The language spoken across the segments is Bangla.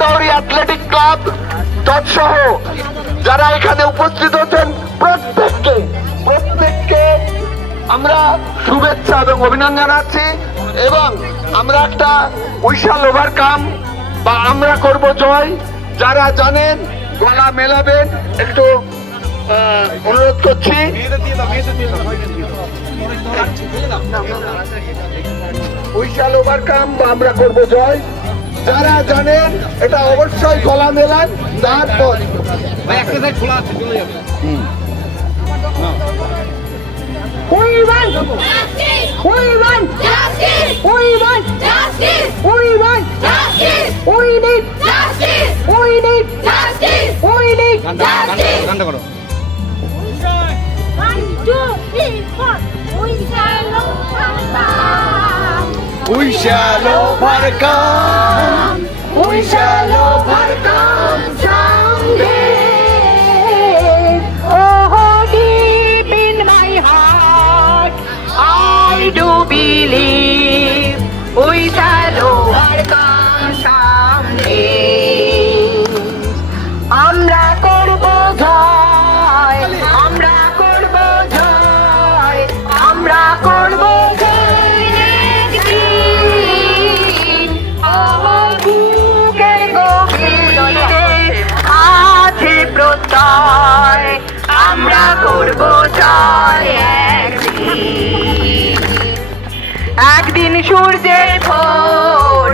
ডৌরি অ্যাথলেটিক ক্লাব তৎসহ যারা এখানে উপস্থিত হচ্ছেন প্রত্যেককে আমরা শুভেচ্ছা এবং অভিনন্দন জানাচ্ছি এবং আমরা একটা উই শ্যাল ওভারকাম বা আমরা করব জয় যারা জানেন গলা মেলাবেন একটু অনুরোধ করছি। উই শ্যাল ওভারকাম বা আমরা করব জয় যারা জানেন এটা অবশ্যই গলা মেলান তারপর We want justice. We want justice. We want justice. We want justice. We need justice. We need justice. We need justice. 1, 2, 3, 4. We shall overcome. We shall overcome. We shall overcome someday. I do believe we shall overcome someday. আমরা করব জয়, আমরা করব জয়, আমরা করব জয় একদিন। আমার বুকের গভীরে আছে প্রত্যয়, আমরা করব জয় একদিন সূর্যের ভোর,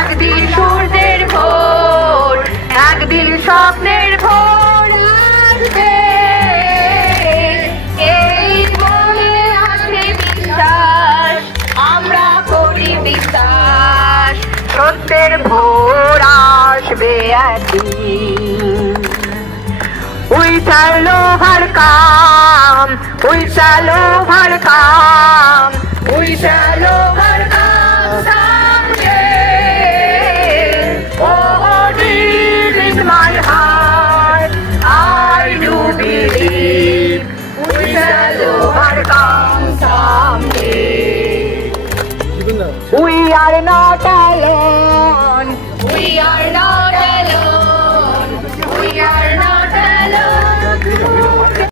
একদিন সূর্যের ভোর, একদিন স্বপ্নের ভোর আসবে। এই মনে আছে বিশ্বাস, আমরা করি বিশ্বাস, সত্যের ভোর আসবে একদিন। We shall overcome, we shall overcome, we shall overcome someday. Oh, deep in my heart, I do believe we shall overcome someday. We are not alone, we are not alone, we are not